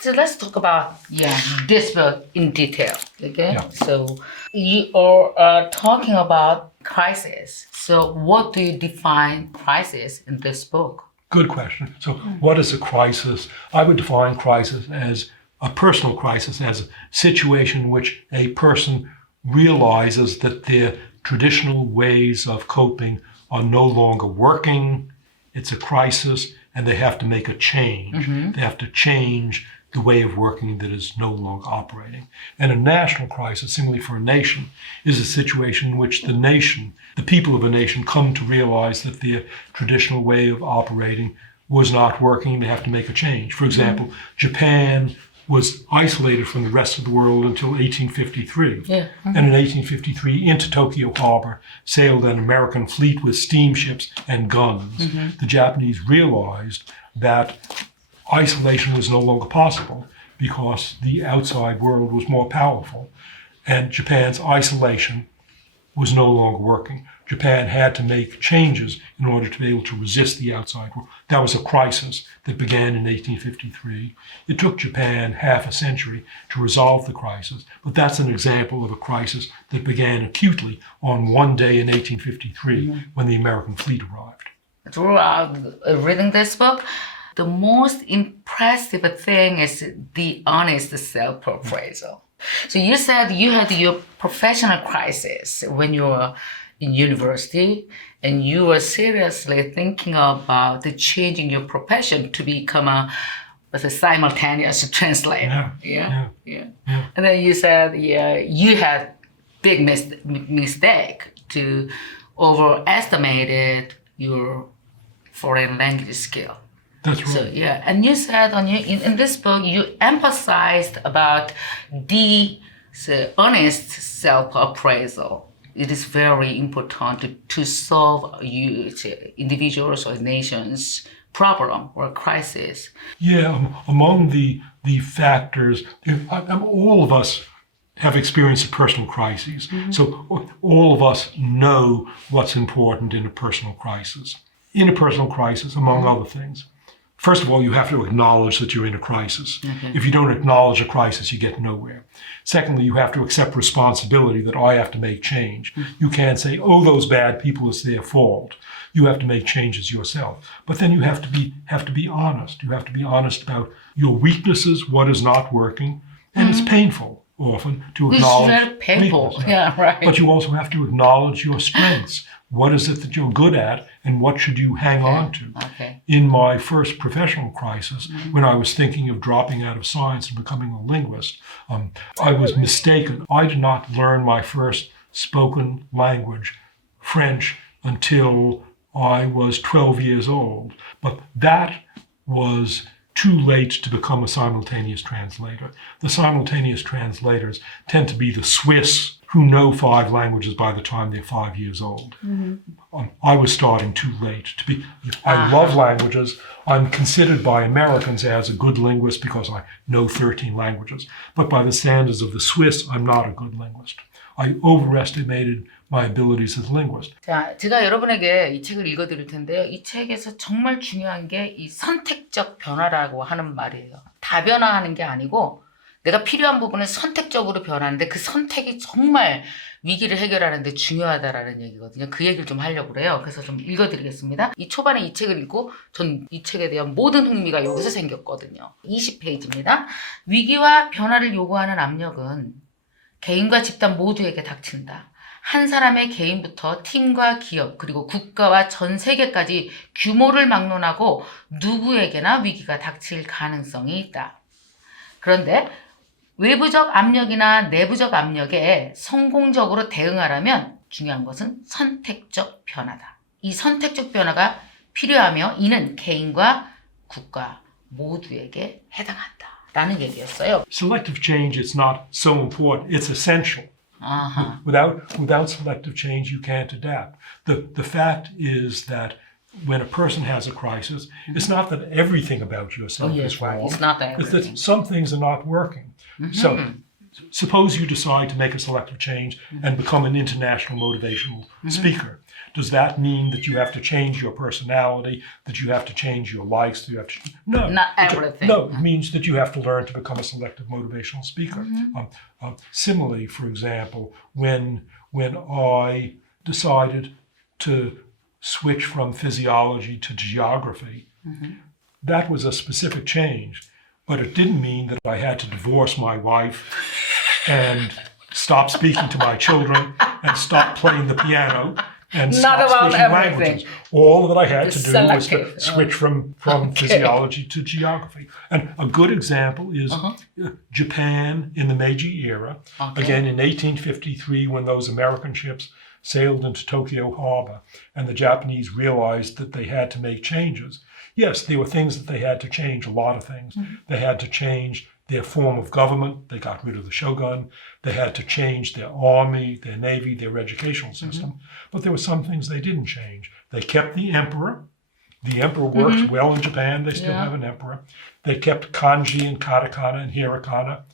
So let's talk about this book in detail. Okay. Yeah. So you are talking about crisis. So what do you define crisis in this book? Good question. So what is a crisis? I would define crisis as a personal crisis, as a situation in which a person realizes that their traditional ways of coping are no longer working. It's a crisis, and they have to make a change. They have to change the way of working that is no longer operating. And a national crisis, similarly for a nation, is a situation in which the nation, the people of a nation, come to realize that their traditional way of operating was not working. They have to make a change. For example, Japan was isolated from the rest of the world until 1853. And in 1853, into Tokyo Harbor sailed an American fleet with steamships and guns. The Japanese realized that isolation was no longer possible because the outside world was more powerful, and Japan's isolation was no longer working. Japan had to make changes in order to be able to resist the outside world. That was a crisis that began in 1853. It took Japan half a century to resolve the crisis, but that's an example of a crisis that began acutely on one day in 1853 when the American fleet arrived. Throughout reading this book, the most impressive thing is the honest self-appraisal. So you said you had your professional crisis when you were in university, and you were seriously thinking about changing your profession to become a simultaneous translator. Yeah. And then you said, you had big mistake to overestimated your foreign language skill. That's right. So and you said in this book you emphasized about the honest self-appraisal. It is very important to solve individuals or nations' problem or crisis. Among the factors, all of us have experienced personal crises. So all of us know what's important in a personal crisis. In a personal crisis, among other things, first of all, you have to acknowledge that you're in a crisis. If you don't acknowledge a crisis, you get nowhere. Secondly, you have to accept responsibility that I have to make change. You can't say, oh, those bad people, it's their fault. You have to make changes yourself. But then you have to be honest. You have to be honest about your weaknesses, what is not working, and it's painful often to acknowledge. It's very painful. Right. But you also have to acknowledge your strengths. What is it that you're good at, and what should you hang on to? In my first professional crisis, when I was thinking of dropping out of science and becoming a linguist, I was mistaken. I did not learn my first spoken language, French, until I was 12 years old. But that was too late to become a simultaneous translator. The simultaneous translators tend to be the Swiss who know 5 languages by the time they're 5 years old. I was starting too late to be. I love languages. I'm considered by Americans as a good linguist because I know 13 languages. But by the standards of the Swiss, I'm not a good linguist. I overestimated my abilities as a linguist. 자, 제가 여러분에게 이 책을 읽어드릴 텐데요. 이 책에서 정말 중요한 게 이 선택적 변화라고 하는 말이에요. 다변화하는 게 아니고 내가 필요한 부분은 선택적으로 변하는데 그 선택이 정말 위기를 해결하는 데 중요하다라는 얘기거든요. 그 얘기를 좀 하려고 그래요. 그래서 좀 읽어드리겠습니다. 이 초반에 이 책을 읽고 전 이 책에 대한 모든 흥미가 여기서 생겼거든요. 20페이지입니다. 위기와 변화를 요구하는 압력은 개인과 집단 모두에게 닥친다. 한 사람의 개인부터 팀과 기업 그리고 국가와 전 세계까지 규모를 막론하고 누구에게나 위기가 닥칠 가능성이 있다. 그런데 외부적 압력이나 내부적 압력에 성공적으로 대응하려면 중요한 것은 선택적 변화다. 이 선택적 변화가 필요하며 이는 개인과 국가 모두에게 해당한다. 라는 얘기였어요. Selective change is not so important. It's essential. Without selective change, you can't adapt. The fact is that when a person has a crisis, it's not that everything about yourself is wrong. It's not that It's that some things are not working. So suppose you decide to make a selective change and become an international motivational speaker. Does that mean that you have to change your personality, that you have to change your likes? No. Not everything. No, it means that you have to learn to become a selective motivational speaker. Similarly, for example, when I decided to switch from physiology to geography, that was a specific change, but it didn't mean that I had to divorce my wife and stop speaking to my children and stop playing the piano and stop speaking languages. All that I had to do was to switch from physiology to geography. And a good example is Japan in the Meiji era. Again, in 1853, when those American ships sailed into Tokyo Harbor and the Japanese realized that they had to make changes. Yes, there were things that they had to change, a lot of things. They had to change their form of government. They got rid of the shogun. They had to change their army, their navy, their educational system. But there were some things they didn't change. They kept the emperor. The emperor works well in Japan. They still have an emperor. They kept kanji and katakana and hiragana.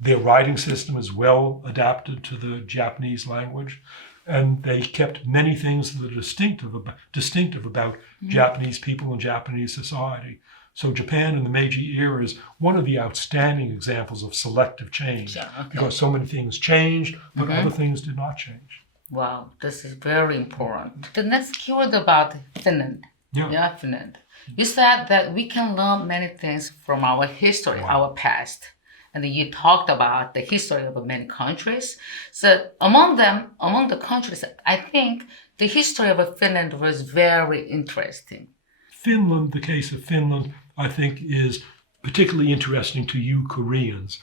Their writing system is well adapted to the Japanese language. And they kept many things that are distinctive about Japanese people and Japanese society. So Japan in the Meiji era is one of the outstanding examples of selective change, because so many things changed, but other things did not change. Wow, this is very important. The next keyword about Finland. Yeah. Finland. You said that we can learn many things from our history, our past. And then you talked about the history of many countries. So among the countries, I think the history of Finland was very interesting. Finland, the case of Finland, I think is particularly interesting to you Koreans.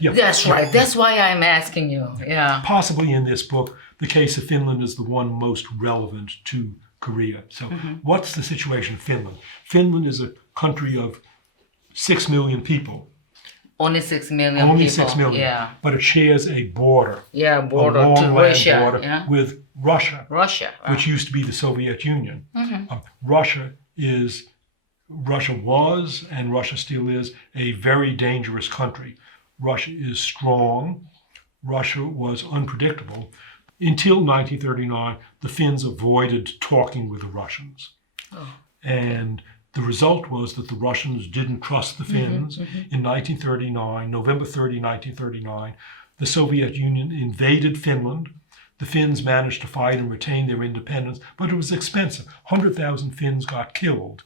That's right. That's why I'm asking you. Yeah. Possibly in this book, the case of Finland is the one most relevant to Korea. So what's the situation in Finland? Finland is a country of 6 million people. Only 6 million Only people. 6 million. Yeah. But it shares a border. Yeah, border a long to land Russia. border with Russia. Russia. Which used to be the Soviet Union. Russia was, and Russia still is, a very dangerous country. Russia is strong. Russia was unpredictable. Until 1939, the Finns avoided talking with the Russians. And the result was that the Russians didn't trust the Finns. In 1939, November 30, 1939, the Soviet Union invaded Finland. The Finns managed to fight and retain their independence, but it was expensive. 100,000 Finns got killed.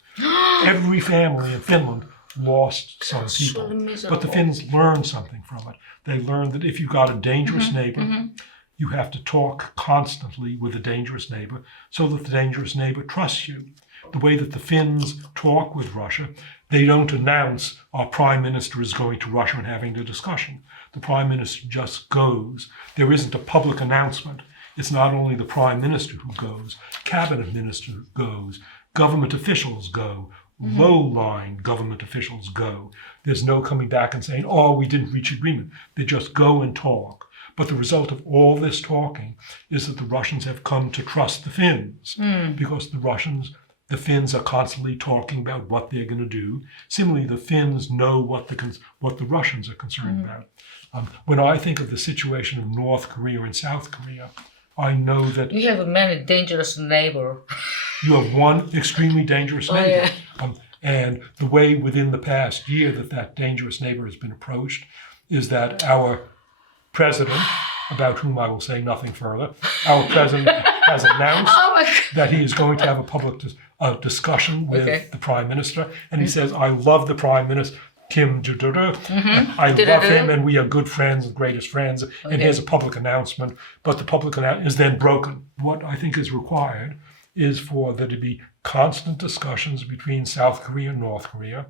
Every family in Finland lost some people. But the Finns learned something from it. They learned that if you've got a dangerous neighbor, you have to talk constantly with a dangerous neighbor so that the dangerous neighbor trusts you. The way that the Finns talk with Russia, they don't announce our prime minister is going to Russia and having the discussion. The prime minister just goes. There isn't a public announcement. It's not only the prime minister who goes, cabinet minister goes, government officials go, low-line government officials go. There's no coming back and saying, oh, we didn't reach agreement. They just go and talk. But the result of all this talking is that the Russians have come to trust the Finns because the Finns are constantly talking about what they're going to do. Similarly, the Finns know what the Russians are concerned about. When I think of the situation of North Korea and South Korea, I know that you have many dangerous neighbors. You have one extremely dangerous neighbor. And the way within the past year that dangerous neighbor has been approached is that our president, about whom I will say nothing further, our president has announced that he is going to have a public discussion with the prime minister. And he says, I love the prime minister, Kim Jong-un. I love him and we are good friends and greatest friends. And here's a public announcement. But the public announcement is then broken. What I think is required is for there to be constant discussions between South Korea and North Korea.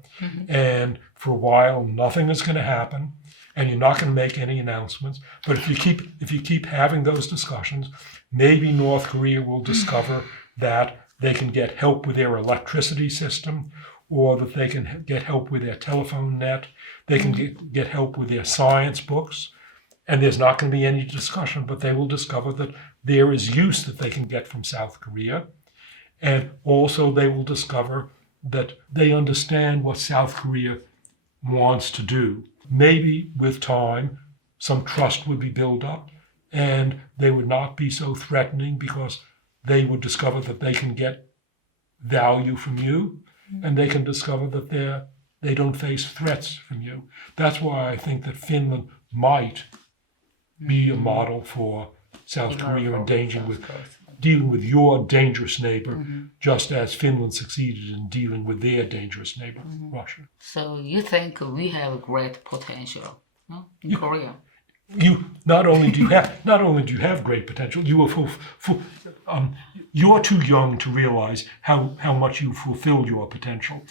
And for a while, nothing is going to happen. And you're not going to make any announcements. But if you keep having those discussions, maybe North Korea will discover that they can get help with their electricity system, or that they can get help with their telephone net. They can get help with their science books. And there's not going to be any discussion, but they will discover that there is use that they can get from South Korea. And also they will discover that they understand what South Korea wants to do. Maybe with time, some trust would be built up and they would not be so threatening because they would discover that they can get value from you, and they can discover that they don't face threats from you. That's why I think that Finland might be a model for South Korea in dealing with your dangerous neighbor, just as Finland succeeded in dealing with their dangerous neighbor, Russia. So you think we have great potential, no? In Korea? You not only do you have great potential, you're too young to realize how much you fulfilled your potential.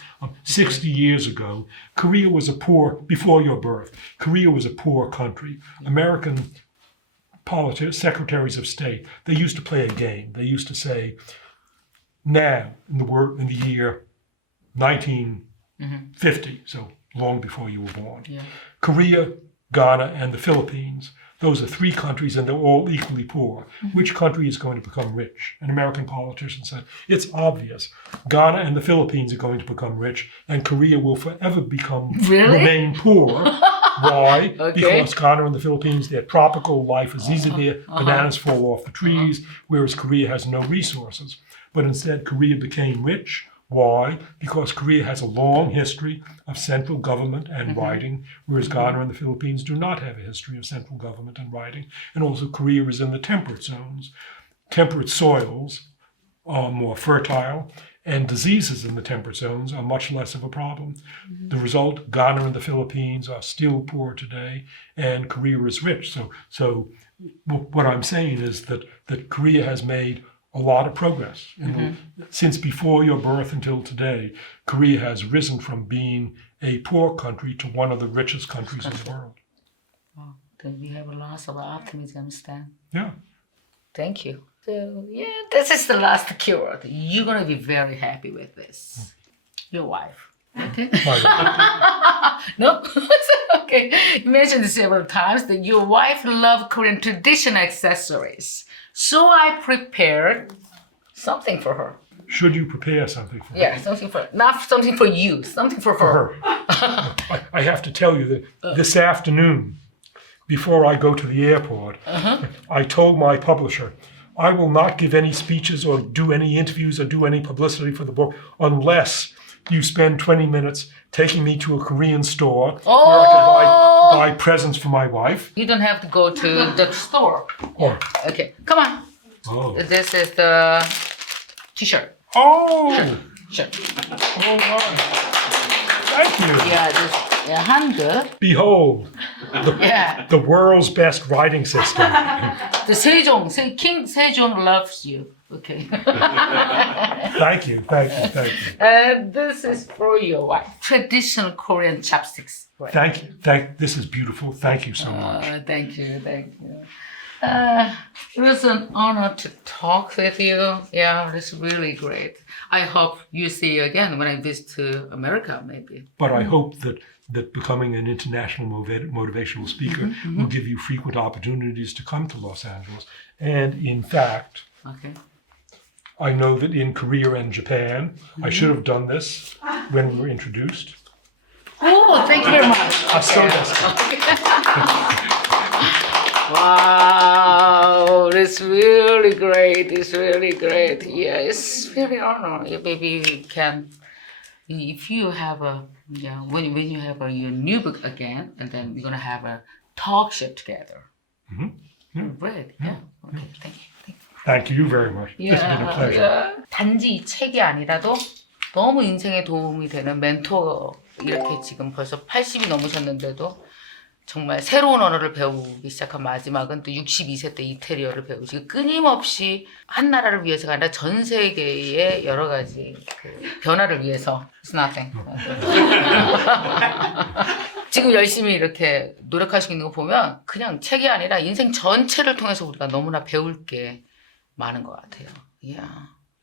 60 years ago, Korea was before your birth, Korea was a poor country. American secretaries of state, they used to play a game. They used to say, now, in the year 1950, so long before you were born, Korea, Ghana, and the Philippines, those are three countries and they're all equally poor. Which country is going to become rich? An American politician said, it's obvious. Ghana and the Philippines are going to become rich, and Korea will forever remain poor. Why? Because Ghana and the Philippines, their tropical life is easy there. Bananas fall off the trees, whereas Korea has no resources. But instead, Korea became rich. Why? Because Korea has a long history of central government and writing, whereas Ghana and the Philippines do not have a history of central government and writing. And also Korea is in the temperate zones. Temperate soils are more fertile, and diseases in the temperate zones are much less of a problem. The result, Ghana and the Philippines are still poor today, and Korea is rich. So what I'm saying is that Korea has made a lot of progress. Since before your birth until today, Korea has risen from being a poor country to one of the richest countries in the world. Wow. Then we have a lot of optimism, Stan. Yeah. Thank you. So, this is the last keyword. You're going to be very happy with this. Your wife. Okay? No? Okay. You mentioned several times that your wife loves Korean traditional accessories. So I prepared something for her. Should you prepare something for her? Yeah, something for her. Not something for you, something for her. I have to tell you that this afternoon, before I go to the airport, I told my publisher, I will not give any speeches or do any interviews or do any publicity for the book unless you spend 20 minutes taking me to a Korean store where I can buy presents for my wife. You don't have to go to the store. Oh. Okay, come on. Oh. This is the t-shirt. Oh. Shirt. Oh, wow. Thank you. Yeah, this Hangul. Behold, the world's best writing system. The King Sejong loves you. Okay. Thank you. This is for your wife. Traditional Korean chopsticks. Right. Thank you. This is beautiful. Thank you so much. Thank you. It was an honor to talk with you. Yeah, it's really great. I hope you see you again when I visit to America, maybe. But I hope that becoming an international motivational speaker will give you frequent opportunities to come to Los Angeles. And in fact, I know that in Korea and Japan, I should have done this when we were introduced. Oh, thank you very much. Wow, it's really great. Yeah, it's very honor. Maybe you can, if you have when you have your new book again, and then we're gonna have a talk show together. Great. Yeah. Okay. Thank you. Thank you very much. It's been a pleasure. 단지 이 책이 아니라도 너무 인생에 도움이 되는 멘토 이렇게 지금 벌써 80이 넘으셨는데도 정말 새로운 언어를 배우기 시작한 마지막은 또 62세 때 이태리어를 배우시고 끊임없이 한 나라를 위해서가 아니라 전 세계의 여러 가지 변화를 위해서 It's nothing. 지금 열심히 이렇게 노력하시고 있는 거 보면 그냥 책이 아니라 인생 전체를 통해서 우리가 너무나 배울 게 많은 것 같아요.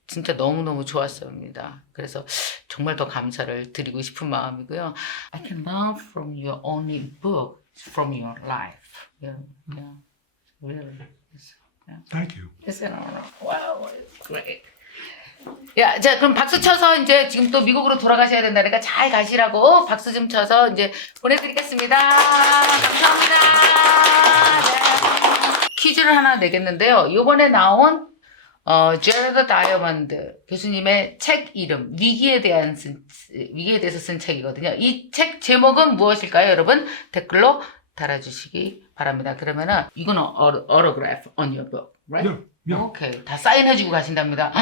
진짜 너무너무 좋았습니다. 그래서 정말 더 감사를 드리고 싶은 마음이고요. I can learn from your only book. From your life. Really. Thank you. It's an honor. Wow, it's great. 자, 그럼 박수 쳐서 이제 지금 또 미국으로 돌아가셔야 된다니까 잘 가시라고 박수 좀 쳐서 이제 보내드리겠습니다. 감사합니다. 퀴즈를 하나 내겠는데요. 이번에 나온 제러드 다이아몬드 교수님의 책 이름 위기에 대해서 쓴 책이거든요. 이 책 제목은 무엇일까요, 여러분? 댓글로 달아주시기 바랍니다. 그러면은 이거는 autograph on your book, right? Yeah, yeah. 오케이, 다 사인해주고 가신답니다.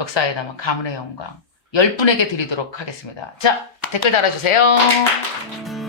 역사에 남은 가문의 영광 10분에게 드리도록 하겠습니다. 자, 댓글 달아주세요.